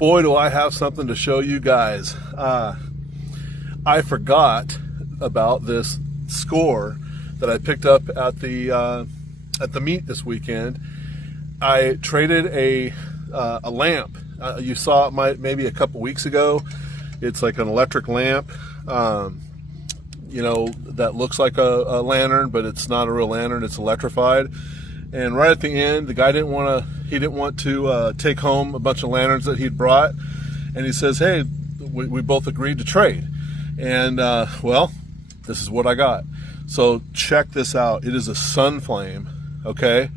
boy, do I have something to show you guys. I forgot about this score that I picked up at the meet this weekend. I traded a lamp. You saw it maybe a couple weeks ago. It's like an electric lamp, you know, that looks like a lantern, but it's not a real lantern. It's electrified. And right at the end, the guy didn't want to take home a bunch of lanterns that he'd brought, and he says, "Hey, we both agreed to trade." And well, this is what I got. So check this out. It is a Sunflame, okay?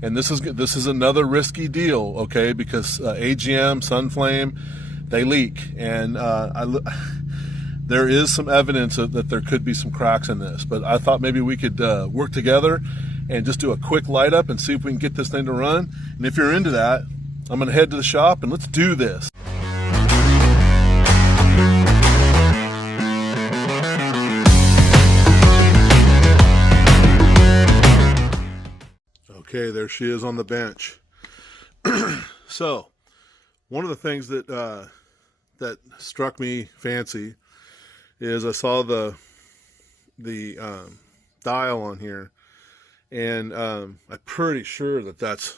And this is another risky deal, okay? Because AGM, Sunflame, they leak, and there is some evidence that there could be some cracks in this. But I thought maybe we could work together and just do a quick light up and see if we can get this thing to run. And if you're into that, I'm gonna head to the shop and let's do this. Okay, there she is on the bench. So, one of the things that that struck me fancy is I saw the dial on here, and I'm pretty sure that that's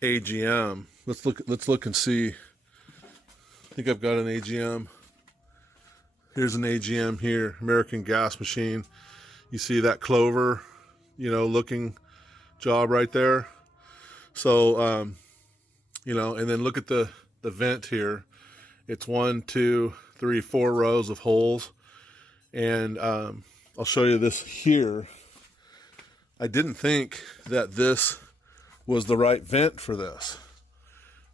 AGM. Let's look and see. I think I've got an AGM. Here's an AGM here, American Gas Machine. You see that clover, you know, looking job right there. So you know, and then look at the vent here. It's 1, 2, 3, 4 rows of holes, and I'll show you this here. I didn't think that this was the right vent for this,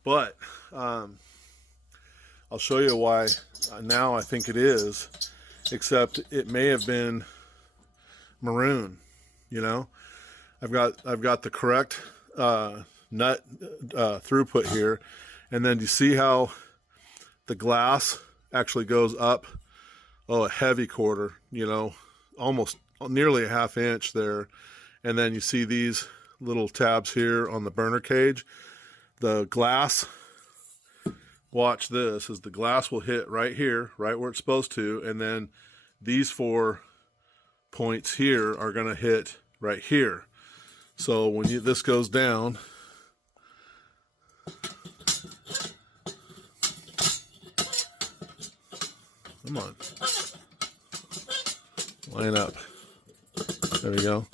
but I'll show you why now I think it is, except it may have been maroon. You know, I've got the correct nut throughput here, and then you see how the glass actually goes up, a heavy quarter, you know, almost nearly a ½ inch there. And then you see these little tabs here on the burner cage. The glass, watch this, as the glass will hit right here, right where it's supposed to, and then these 4 points here are going to hit right here. So when this goes down, come on, line up. There we go.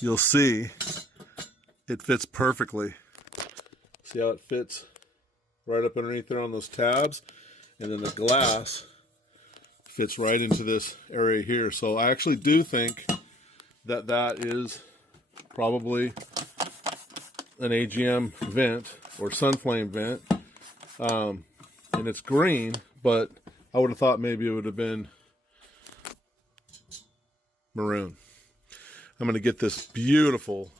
You'll see it fits perfectly. See how it fits right up underneath there on those tabs, and then the glass fits right into this area here. So I actually do think that that is probably an AGM vent or Sunflame vent, and it's green, but I would have thought maybe it would have been maroon. I'm going to get this beautiful,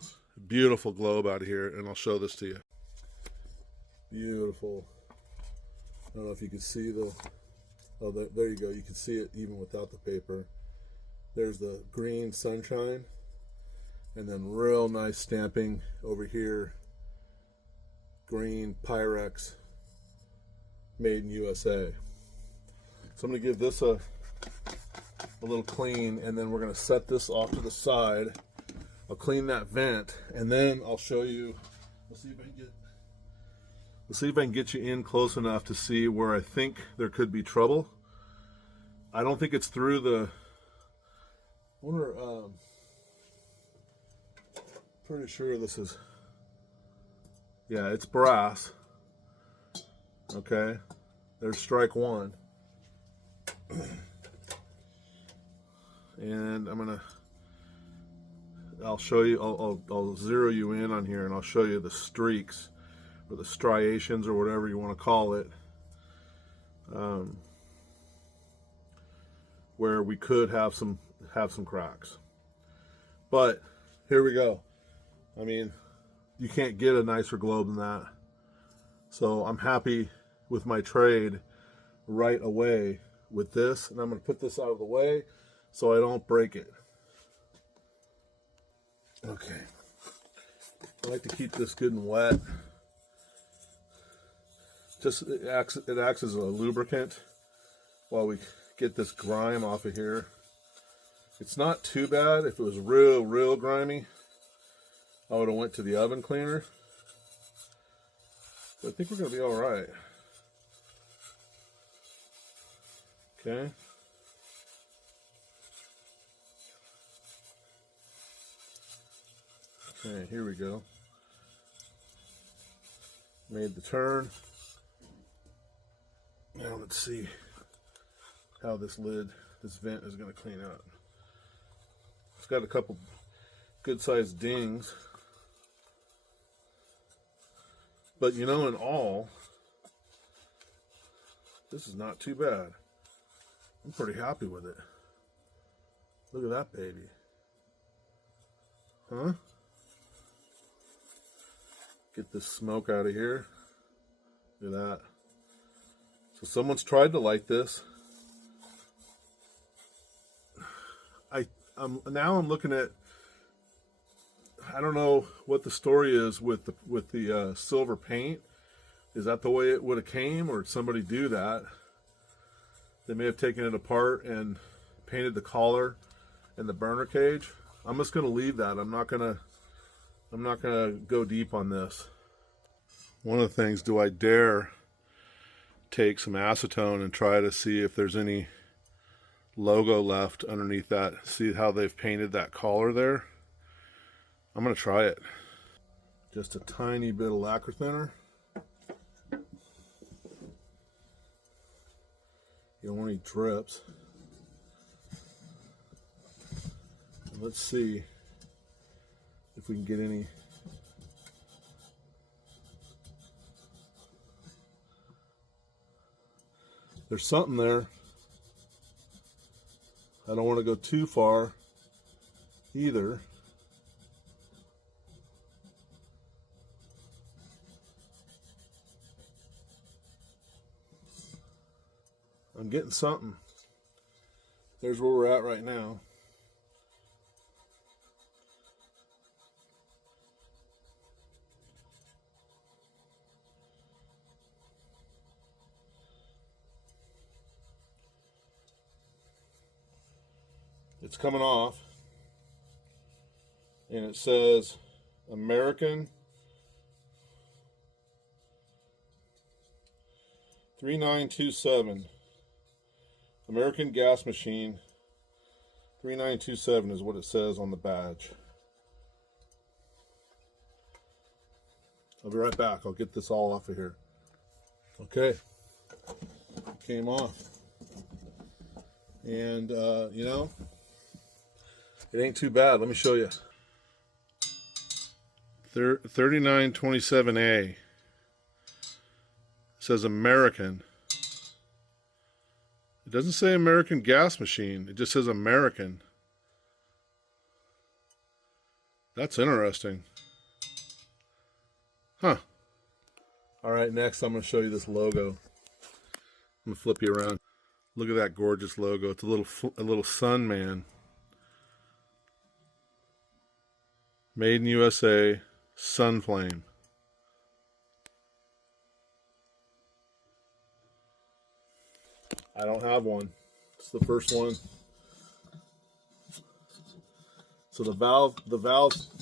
beautiful globe out of here, and I'll show this to you. Beautiful. I don't know if you can see the, oh, there you go. You can see it even without the paper. There's the green sunshine, and then real nice stamping over here. Green pyrex, made in USA. So I'm going to give this a little clean, and then we're going to set this off to the side. I'll clean that vent, and then I'll show you. Let's see if I can get you in close enough to see where I think there could be trouble. I don't think it's through the. I wonder. Pretty sure this is. Yeah, it's brass. Okay, there's strike 1. And I'll show you, I'll zero you in on here, and I'll show you the streaks or the striations or whatever you want to call it, where we could have some cracks. But here we go. I mean, you can't get a nicer globe than that. So I'm happy with my trade right away with this, and I'm going to put this out of the way so I don't break it. Okay. I like to keep this good and wet. Just it acts as a lubricant while we get this grime off of here. It's not too bad. If it was real grimy, I would have went to the oven cleaner. But I think we're gonna be all right. Okay. Okay, here we go. Made the turn. Now let's see how this vent is going to clean out. It's got a couple good sized dings. But you know, in all, this is not too bad. I'm pretty happy with it. Look at that baby. Huh? Get this smoke out of here. Look at that. So someone's tried to light this. Now I'm looking at, I don't know what the story is with the silver paint. Is that the way it would have came, or did somebody do that? They may have taken it apart and painted the collar and the burner cage. I'm just gonna leave that. I'm not gonna go deep on this. One of the things, do I dare take some acetone and try to see if there's any logo left underneath that? See how they've painted that collar there? I'm gonna try it. Just a tiny bit of lacquer thinner. You don't want any drips. And let's see if we can get any. There's something there. I don't want to go too far either. I'm getting something. There's where we're at right now. It's coming off, and it says American 3927. American gas machine 3927 is what it says on the badge. I'll be right back. I'll get this all off of here. Okay, came off, and you know, it ain't too bad. Let me show you. 3927A says American. It doesn't say American gas machine. It just says American. That's interesting. Huh. All right, next I'm going to show you this logo. I'm going to flip you around. Look at that gorgeous logo. It's a little sun man. Made in USA, sun flame. I don't have one. It's the first one. So the valve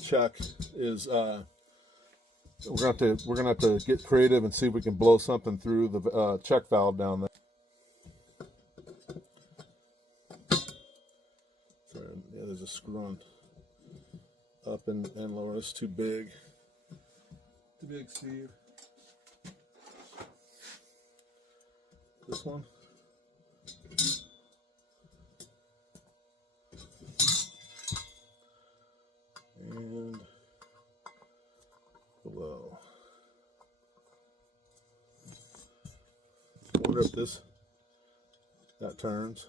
check is we're gonna have to get creative and see if we can blow something through the check valve down there. Sorry, yeah, there's a screw on up and lower. It's too big. Too big, Steve. This one. And below. I wonder if that turns.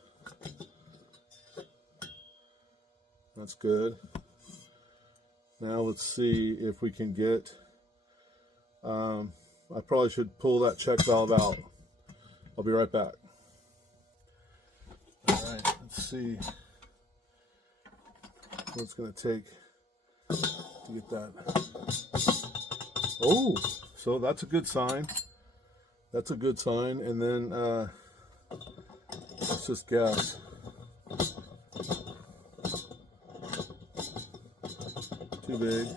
That's good. Now let's see if we can get, I probably should pull that check valve out. I'll be right back. All right, let's see what it's going to take to get that. Oh, so that's a good sign. That's a good sign. And then let's just guess. Too big.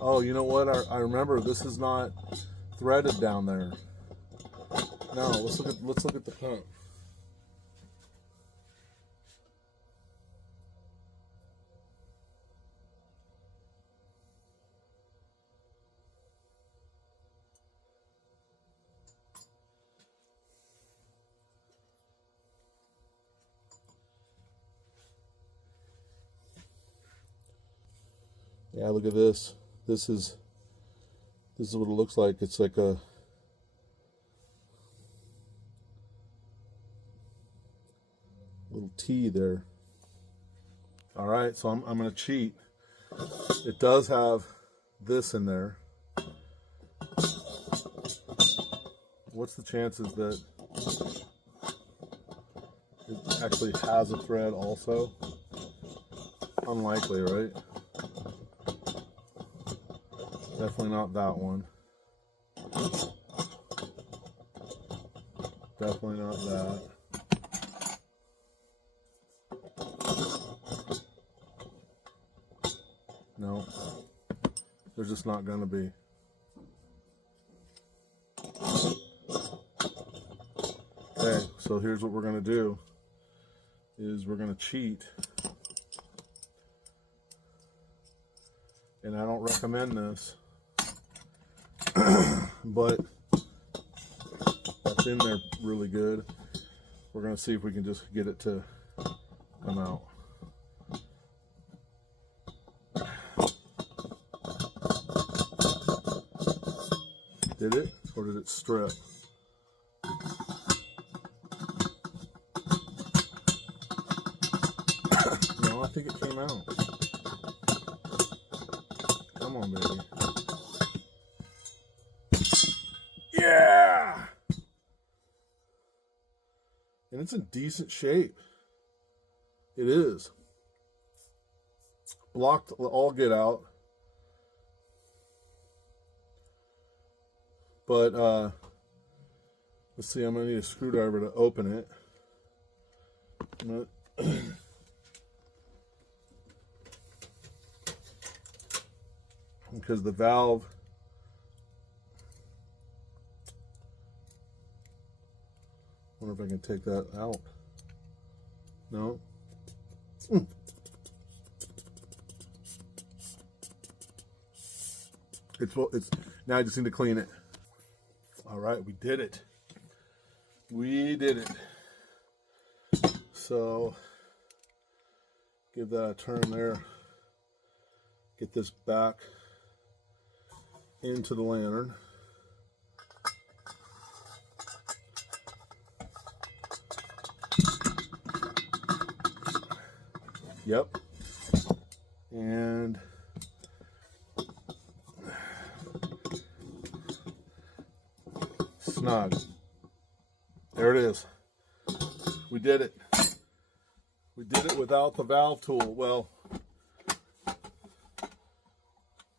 Oh, you know what? I remember this is not threaded down there. No, let's look at the pump. Yeah, look at this. This is what it looks like. It's like a little T there. All right, so I'm going to cheat. It does have this in there. What's the chances that it actually has a thread also? Unlikely, right? Definitely not that one. Definitely not that. No, there's just not going to be. Okay, so here's what we're going to do, is we're going to cheat. And I don't recommend this, but that's in there really good. We're going to see if we can just get it to come out. Did it? Or did it strip? No, I think it came out. Come on, baby. Yeah! And it's in decent shape. It is. Blocked all get out. But let's see, I'm going to need a screwdriver to open it. Because the valve, I wonder if I can take that out. No. It's now I just need to clean it. All right, we did it. We did it. So give that a turn there. Get this back into the lantern. Yep. And snug. There it is. We did it. We did it without the valve tool. Well,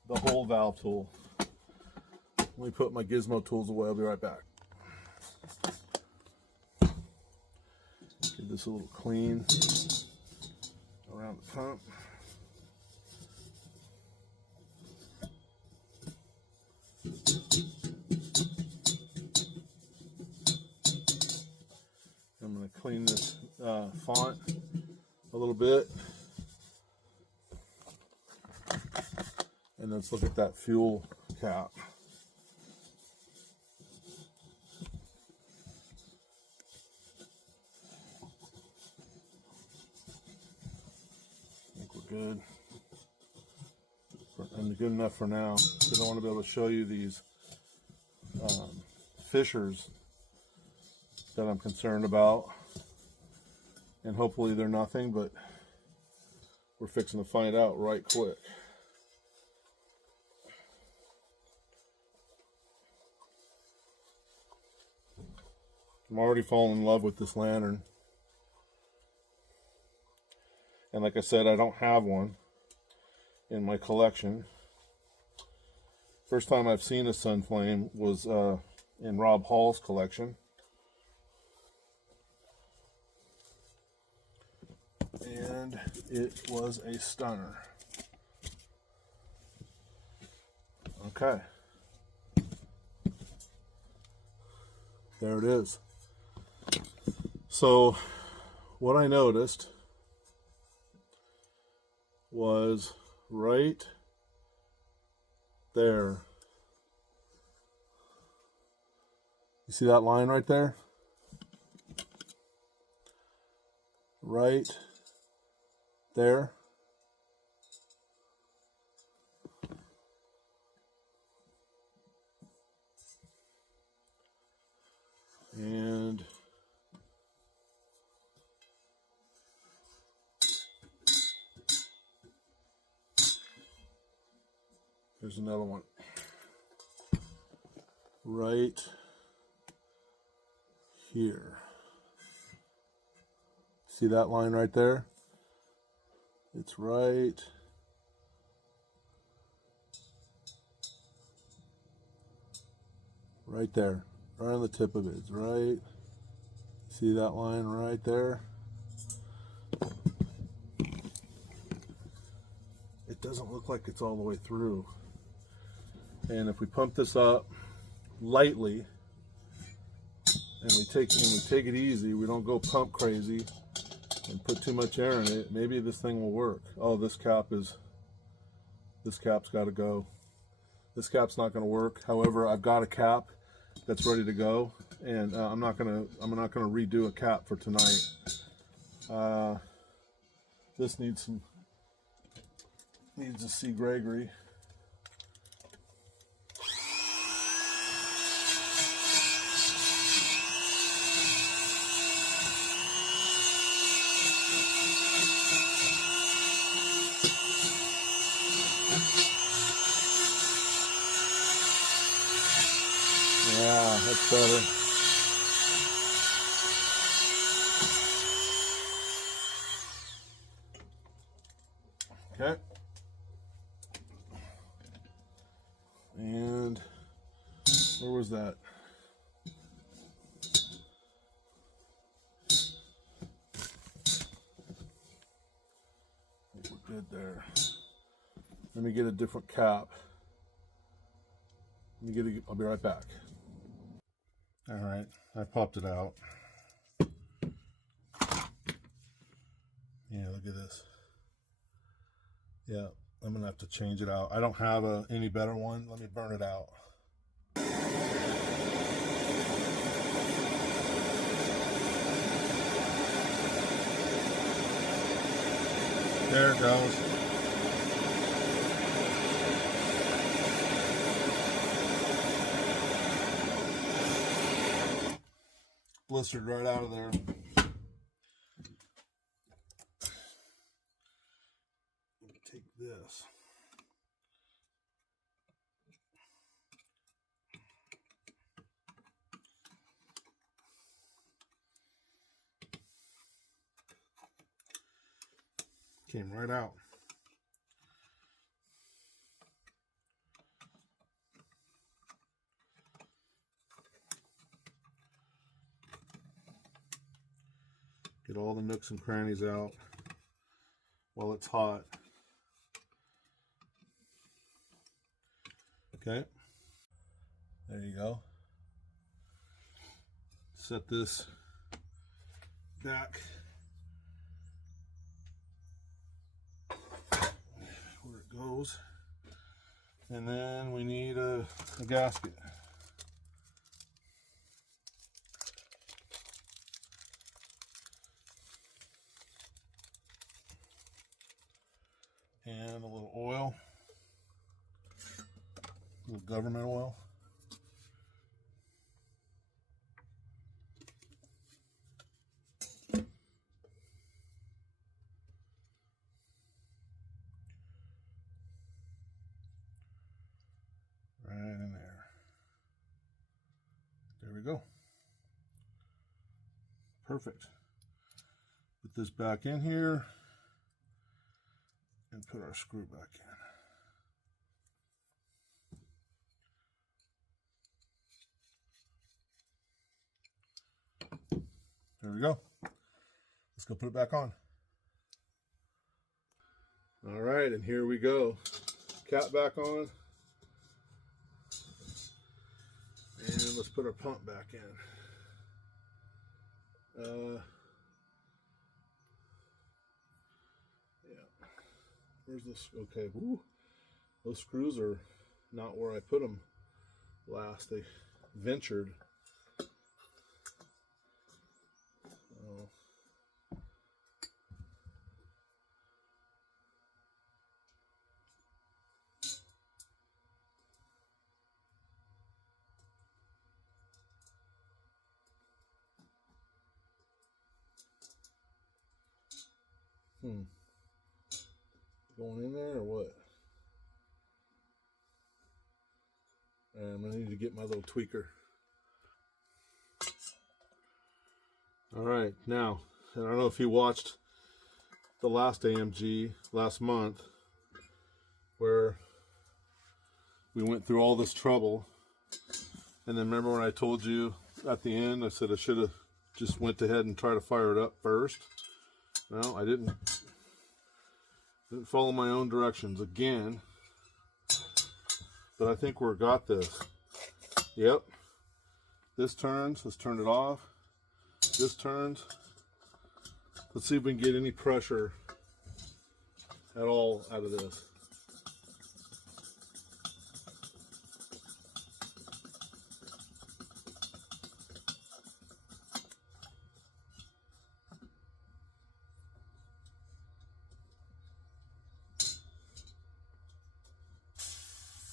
the whole valve tool. Let me put my gizmo tools away. I'll be right back. Give this a little clean around the pump. I'm going to clean this fount a little bit. And let's look at that fuel cap. I think we're good. And good enough for now, because I want to be able to show you these fissures that I'm concerned about. And hopefully they're nothing, but we're fixing to find out right quick. I'm already falling in love with this lantern. And like I said, I don't have one in my collection. First time I've seen a sun flame was in Rob Hall's collection. And it was a stunner. Okay. There it is. So what I noticed was right there. You see that line right there? Right there. And there's another one. Right here. See that line right there? It's right there, right on the tip of it. It's right. See that line right there? It doesn't look like it's all the way through. And if we pump this up lightly and we take it easy, we don't go pump crazy and put too much air in it, maybe this thing will work. Oh, this cap's got to go. This cap's not going to work. However, I've got a cap that's ready to go, and I'm not gonna redo a cap for tonight. This needs to see Gregory. Yeah, that's better. Okay. And where was that? I think we're good there. Let me get a different cap. I'll be right back. All right, I popped it out. Yeah, look at this. Yeah, I'm gonna have to change it out. I don't have any better one. Let me burn it out. There it goes. Blistered right out of there. Take this. Came right out. Get all the nooks and crannies out while it's hot. Okay, there you go. Set this back where it goes, and then we need a gasket. And a little oil, a little government oil. Right in there. There we go. Perfect. Put this back in here and put our screw back in. we go. Let's go put it back on. All right, and here we go. Cap back on. And let's put our pump back in. Yeah. Where's this? Okay. Woo. Those screws are not where I put them last. They ventured. Oh. Going in there or what? I'm gonna need to get my little tweaker. All right, now, I don't know if you watched the last AMG last month where we went through all this trouble, and then remember when I told you at the end, I said I should have just went ahead and tried to fire it up first. Well, I didn't follow my own directions again, but I think we've got this. Yep, this turns. Let's turn it off. This turns. Let's see if we can get any pressure at all out of this.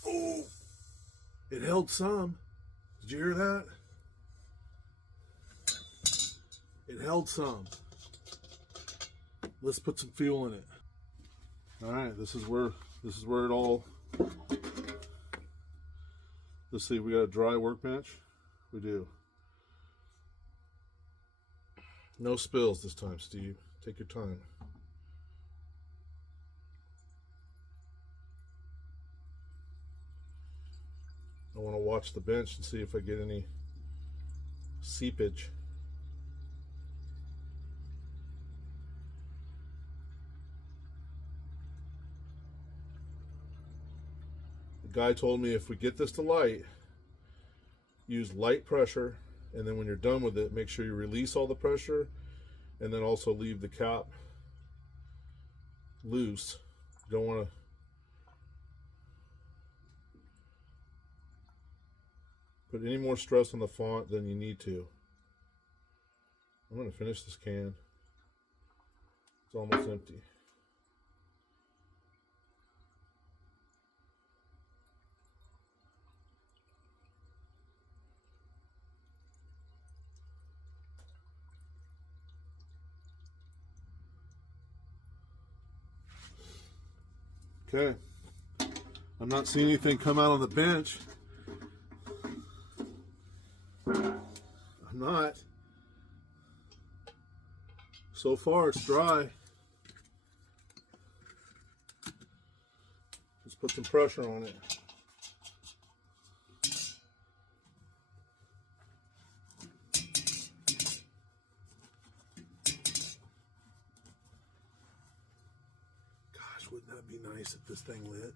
Oh, it held some. Did you hear that? It held some. Let's put some fuel in it. All right, this is where it all. Let's see, we got a dry workbench. We do. No spills this time, Steve. Take your time. I want to watch the bench and see if I get any seepage. The guy told me if we get this to light, use light pressure, and then when you're done with it, make sure you release all the pressure, and then also leave the cap loose. You don't want to put any more stress on the fount than you need to. I'm going to finish this can. It's almost empty. Okay. I'm not seeing anything come out on the bench. I'm not. So far it's dry. Just put some pressure on it. Gosh, wouldn't that be nice if this thing lit?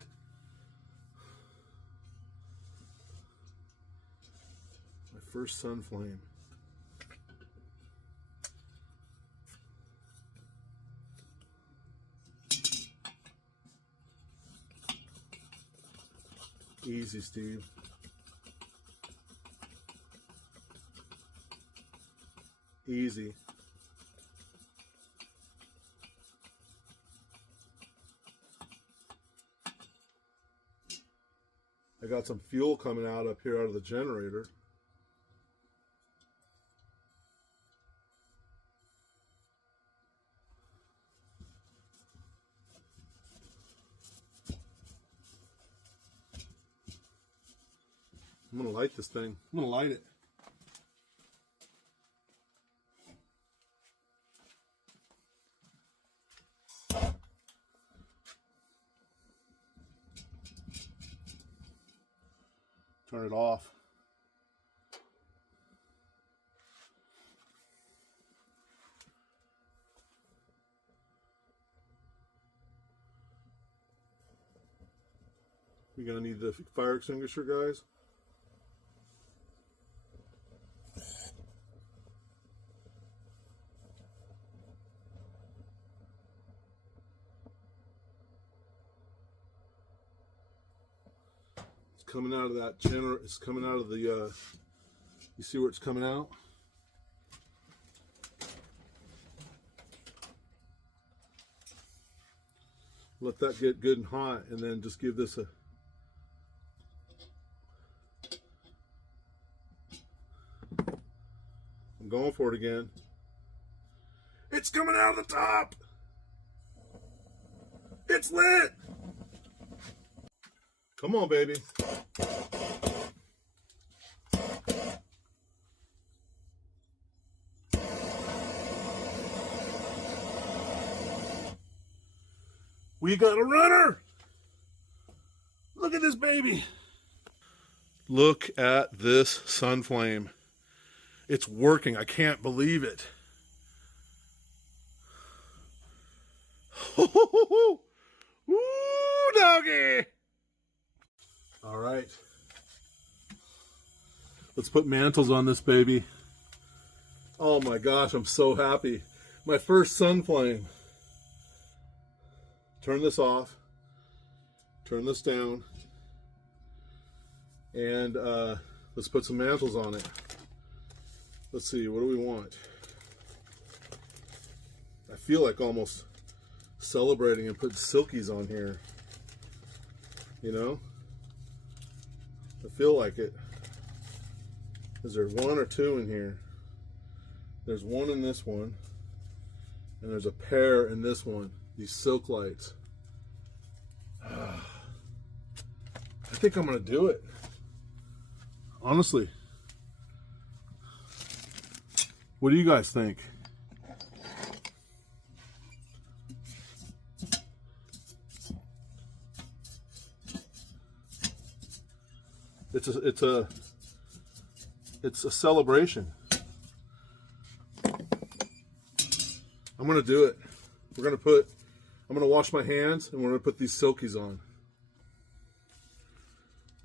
My first sun flame. Easy, Steve. Easy. I got some fuel coming out up here out of the generator. I'm gonna light this thing. I'm gonna light it. Turn it off. You're going to need the fire extinguisher, guys. It's coming out of that channel. It's coming out of the, you see where it's coming out? Let that get good and hot, and then just give this a I'm going for it again. It's coming out of the top. It's lit. Come on, baby. We got a runner. Look at this baby. Look at this sun flame. It's working. I can't believe it. Woo, doggy. All right. Let's put mantles on this baby. Oh my gosh, I'm so happy. My first sun flame. Turn this off. Turn this down. And let's put some mantles on it. Let's see, what do we want? I feel like almost celebrating and putting silkies on here. You know? I feel like it. Is there one or two in here? There's one in this one. And there's a pair in this one. These silk lights. I think I'm going to do it. Honestly. What do you guys think? It's a celebration. I'm going to do it. I'm going to wash my hands and we're going to put these silkies on.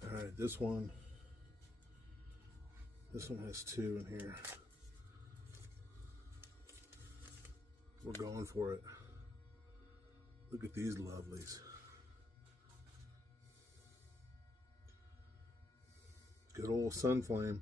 All right, this one has two in here. We're going for it. Look at these lovelies. Good old sun flame.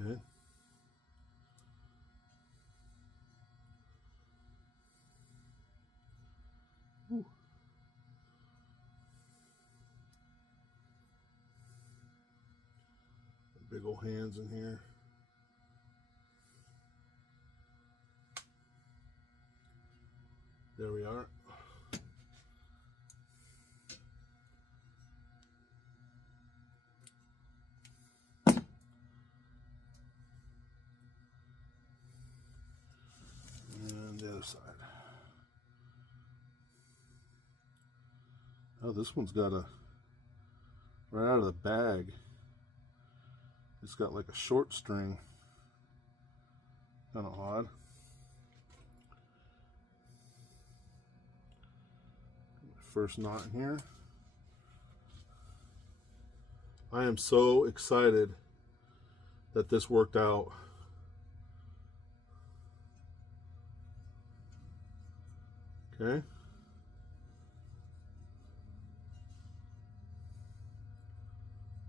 Okay. Ooh. Big old hands in here. There we are. And the other side. Oh, this one's got a, right out of the bag, it's got like a short string. Kind of odd. First knot in here. I am so excited that this worked out. Okay.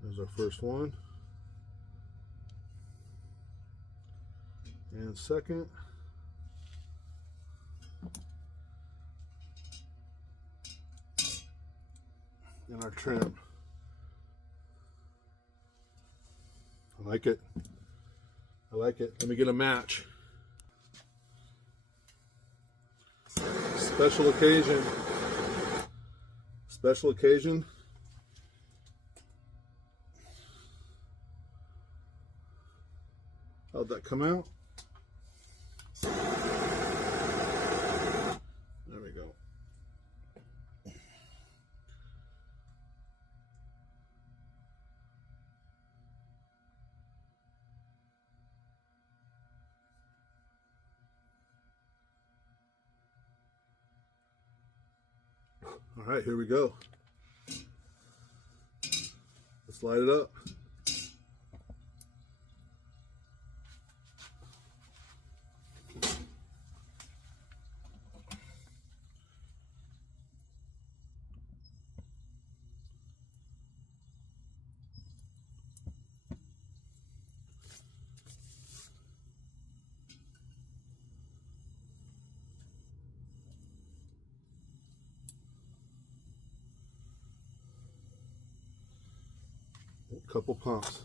There's our first one. And second. And our trim. I like it. I like it. Let me get a match. Special occasion. Special occasion. How'd that come out? There we go. All right, here we go. Let's light it up. A couple pumps.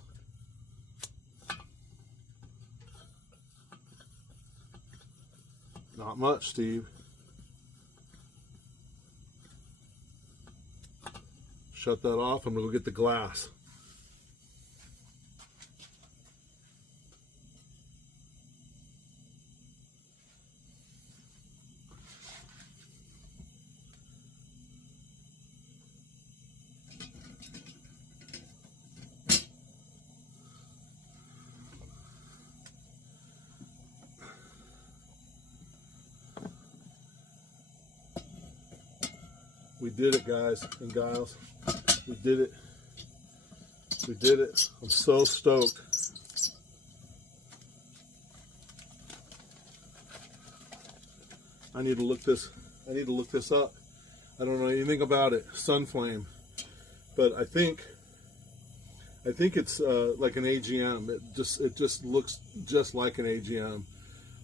Not much, Steve. Shut that off. I'm gonna go get the glass. We did it, guys and gals. We did it. We did it. I'm so stoked. I need to look this up. I don't know anything about it. Sunflame. But I think it's like an AGM. It just looks just like an AGM.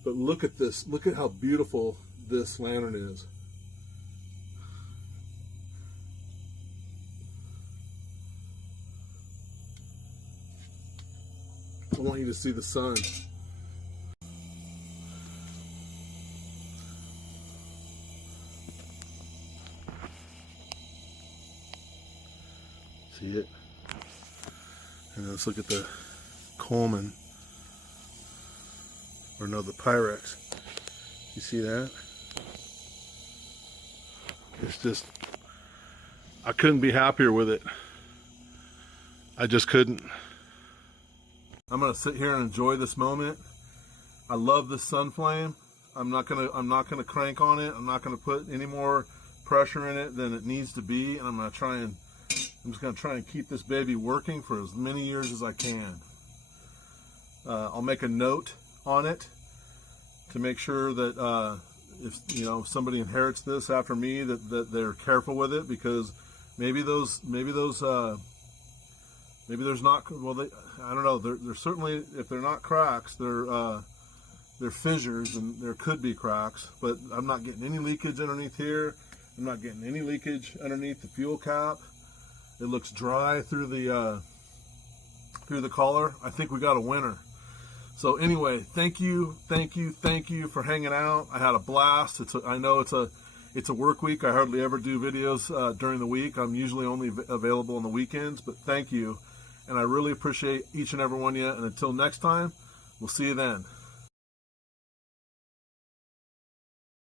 But look at this. Look at how beautiful this lantern is. I want you to see the sun. See it? And let's look at the Coleman. Or no, the Pyrex. You see that? It's just, I couldn't be happier with it. I just couldn't. I'm gonna sit here and enjoy this moment. I love this sun flame. I'm not gonna crank on it. I'm not gonna put any more pressure in it than it needs to be, and I'm just gonna try and keep this baby working for as many years as I can. I'll make a note on it to make sure that if somebody inherits this after me, that they're careful with it, because maybe there's not, well, I don't know. They're certainly, if they're not cracks, they're fissures, and there could be cracks. But I'm not getting any leakage underneath here. I'm not getting any leakage underneath the fuel cap. It looks dry through the collar. I think we got a winner. So anyway, thank you for hanging out. I had a blast. I know it's a work week. I hardly ever do videos during the week. I'm usually only available on the weekends. But thank you. And I really appreciate each and every one of you. And until next time, we'll see you then.